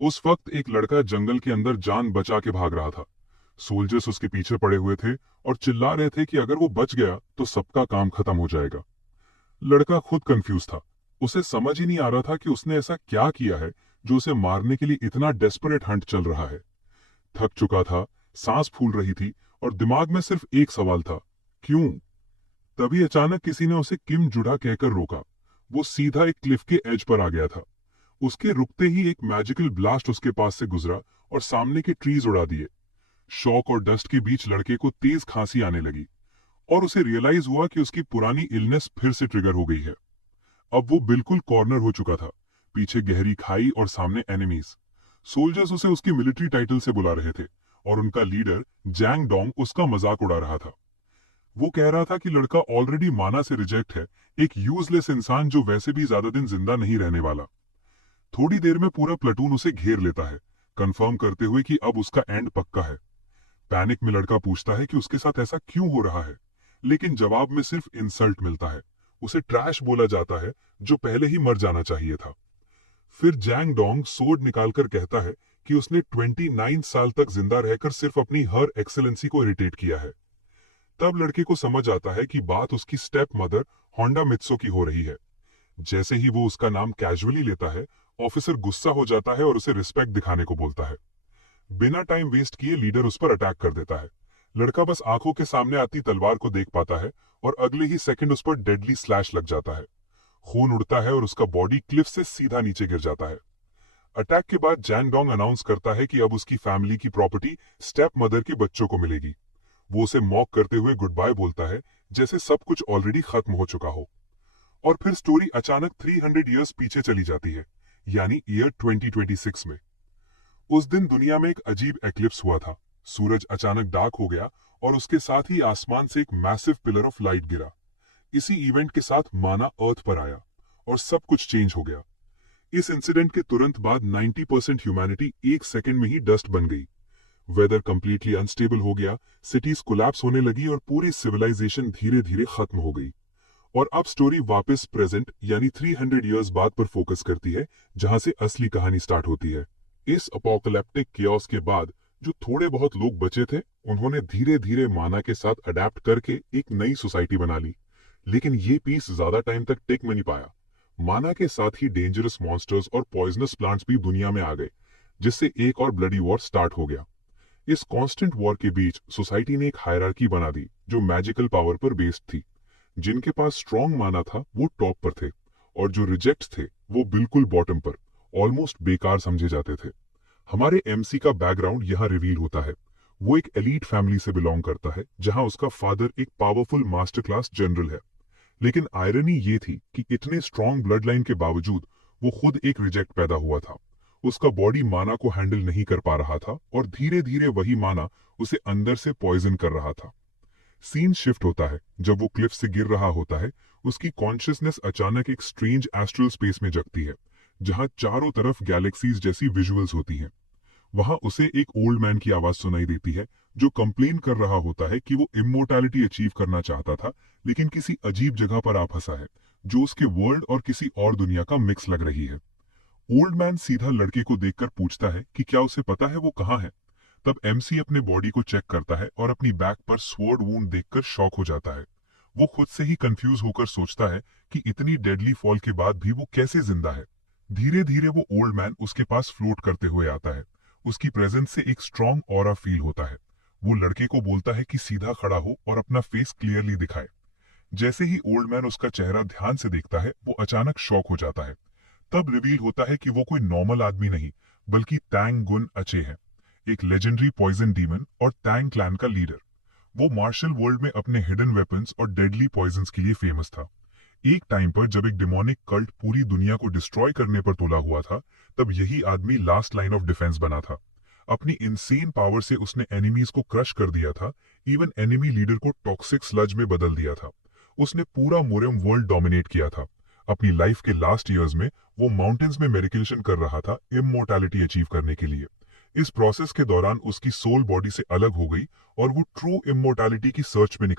उस वक्त एक लड़का जंगल के अंदर जान बचा के भाग रहा था। सोल्जर्स उसके पीछे पड़े हुए थे और चिल्ला रहे थे कि अगर वो बच गया तो सबका काम खत्म हो जाएगा। लड़का खुद कंफ्यूज था। उसे समझ ही नहीं आ रहा था कि उसने ऐसा क्या किया है जो उसे मारने के लिए इतना डेस्परेट हंट चल रहा है। थक चुका था, सांस फूल रही थी और दिमाग में सिर्फ एक सवाल था, क्यों? तभी अचानक किसी ने उसे किम जुड़ा कहकर रोका। वो सीधा एक क्लिफ के एज पर आ गया था। उसके रुकते ही एक मैजिकल ब्लास्ट उसके पास से गुजरा और सामने के ट्रीज उड़ा दिए। शॉक और डस्ट के बीच लड़के को तेज खांसी आने लगी और उसे रियलाइज हुआ कि उसकी पुरानी इलनेस फिर से ट्रिगर हो गई है। अब वो बिल्कुल कॉर्नर हो चुका था। पीछे गहरी खाई और सामने एनिमीज। सोल्जर्स उसे उसकी मिलिट्री टाइटल से बुला रहे थे और उनका लीडर जैंग डोंग उसका मजाक उड़ा रहा था। वो कह रहा था कि लड़का ऑलरेडी माना से रिजेक्ट है, एक यूजलेस इंसान जो वैसे भी ज्यादा दिन जिंदा नहीं रहने वाला। थोड़ी देर में पूरा प्लेटून उसे घेर लेता है, कंफर्म करते हुए कि अब उसका एंड पक्का है। पैनिक में लड़का पूछता है कि उसके साथ ऐसा क्यों हो रहा है, लेकिन जवाब में सिर्फ इंसल्ट मिलता है। उसे ट्रैश बोला जाता है जो पहले ही मर जाना चाहिए था। फिर जैंग डोंग सोर्ड निकालकर कहता है कि उसने 29 साल तक जिंदा रहकर सिर्फ अपनी हर एक्सेलेंसी को इरिटेट किया है। तब लड़के को समझ आता है कि बात उसकी स्टेप मदर होंडा मित्सो की हो रही है। जैसे ही वो उसका नाम कैजुअली लेता है, ऑफिसर गुस्सा हो जाता है और उसे रिस्पेक्ट दिखाने को बोलता है। बिना टाइम वेस्ट किए लीडर उस पर अटैक कर देता है। लड़का बस आंखों के सामने आती तलवार को देख पाता है और अगले ही सेकंड उस पर डेडली स्लैश लग जाता है। खून उड़ता है और उसका बॉडी क्लिफ से सीधा नीचे गिर जाता है। अटैक के बाद जैंग डोंग अनाउंस करता है कि अब उसकी फैमिली की प्रॉपर्टी स्टेप मदर के बच्चों को मिलेगी। वो उसे मॉक करते हुए गुड बाय बोलता है, जैसे सब कुछ ऑलरेडी खत्म हो चुका हो। और फिर स्टोरी अचानक 300 इयर्स पीछे चली जाती है, यानी ईयर 2026 में। उस दिन दुनिया में एक अजीब एक्लिप्स हुआ था। सूरज अचानक डार्क हो गया और उसके साथ ही आसमान से एक मैसिव पिलर ऑफ लाइट गिरा। इसी इवेंट के साथ माना अर्थ पर आया और सब कुछ चेंज हो गया। इस इंसिडेंट के तुरंत बाद 90% ह्यूमैनिटी एक सेकंड में ही डस्ट बन गई। वेदर कंप्लीटली अनस्टेबल हो गया, सिटीज कोलैप्स होने लगी और पूरी सिविलाइजेशन धीरे धीरे खत्म हो गई। और अब स्टोरी वापस प्रेजेंट यानी 300 इयर्स बाद पर फोकस करती है, जहां से असली कहानी स्टार्ट होती है। इस अपोकैलिप्टिक कियोस के बाद जो थोड़े बहुत लोग बचे थे, उन्होंने धीरे धीरे माना के साथ अडेप्ट करके एक नई सोसाइटी बना ली। लेकिन ये पीस ज्यादा टाइम तक टिक नहीं पाया। माना के साथ ही डेंजरस मॉन्स्टर्स और पॉइजनस प्लांट्स भी दुनिया में आ गए, जिससे एक और ब्लडी वॉर स्टार्ट हो गया। इस कांस्टेंट वॉर के बीच सोसाइटी ने एक हायरार्की बना दी जो मैजिकल पावर पर बेस्ड थी। जिनके पास स्ट्रॉन्ग माना था वो टॉप पर थे और जो रिजेक्ट थे वो बिल्कुल बॉटम पर, ऑलमोस्ट बेकार समझे जाते थे। हमारे एमसी का बैकग्राउंड यहाँ रिवील होता है। वो एक एलीट फैमिली से बिलोंग करता है, जहां उसका फादर एक पावरफुल मास्टर क्लास जनरल है। लेकिन आयरनी ये थी कि इतने स्ट्रॉन्ग ब्लड लाइन के बावजूद वो खुद एक रिजेक्ट पैदा हुआ था। उसका बॉडी माना को हैंडल नहीं कर पा रहा था और धीरे धीरे वही माना उसे अंदर से पॉइजन कर रहा था। सीन शिफ्ट होता है जब वो क्लिफ से गिर रहा होता है। उसकी कॉन्शियसनेस अचानक एक स्ट्रेंज एस्ट्रल स्पेस में जगती है, जहां चारों तरफ गैलेक्सीज जैसी विजुअल्स होती हैं। वहां उसे एक ओल्ड मैन की आवाज सुनाई देती है जो कंप्लेन कर रहा होता है कि वो इमोर्टैलिटी अचीव करना चाहता था, लेकिन किसी अजीब जगह पर आ फंसा है जो उसके वर्ल्ड और किसी और दुनिया का मिक्स लग रही है। ओल्ड मैन सीधा लड़के को देखकर पूछता है कि क्या उसे पता है वो कहाँ है। तब एमसी अपने बॉडी को चेक करता है और अपनी बैक पर स्वॉर्ड वूंड देखकर शॉक हो जाता है। वो खुद से ही कंफ्यूज होकर सोचता है कि इतनी डेडली फॉल के बाद भी वो कैसे जिंदा है। धीरे धीरे वो ओल्ड मैन उसके पास फ्लोट करते हुए आता है। उसकी प्रेजेंस से एक स्ट्रॉन्ग ऑरा फील होता है। वो लड़के को बोलता है कि सीधा खड़ा हो और अपना फेस क्लियरली दिखाए। जैसे ही ओल्ड मैन उसका चेहरा ध्यान से देखता है, वो अचानक शॉक हो जाता है। तब रिवील होता है कि वो कोई नॉर्मल आदमी नहीं, बल्कि तैंग गुन अचे है, एक लेजेंडरी पॉइजन डीमन और तैंग क्लैन का लीडर। वो मार्शल वर्ल्ड में अपने हिडन वेपन्स और डेडली पॉइजन्स के लिए फेमस था। एक टाइम पर जब एक डिमोनिक कल्ट पूरी दुनिया को डिस्ट्रॉय करने पर तुला हुआ था, तब यही आदमी लास्ट लाइन ऑफ डिफेंस बना था। अपनी इनसेन पावर से उसने एनिमीज को क्रश कर दिया था, इवन एनिमी लीडर को टॉक्सिक स्लज में बदल दिया था। उसने पूरा मोरियम वर्ल्ड डोमिनेट किया था। अपनी लाइफ के लास्ट ईयर्स में वो माउंटेन्स में मेडिकेशन कर रहा था इमोर्टैलिटी अचीव करने के लिए। इस प्रोसेस के दौरान उसकी सोल बॉडी से अलग हो गई और वो ट्रू इमोर्टैलिटी की सर्च में निकल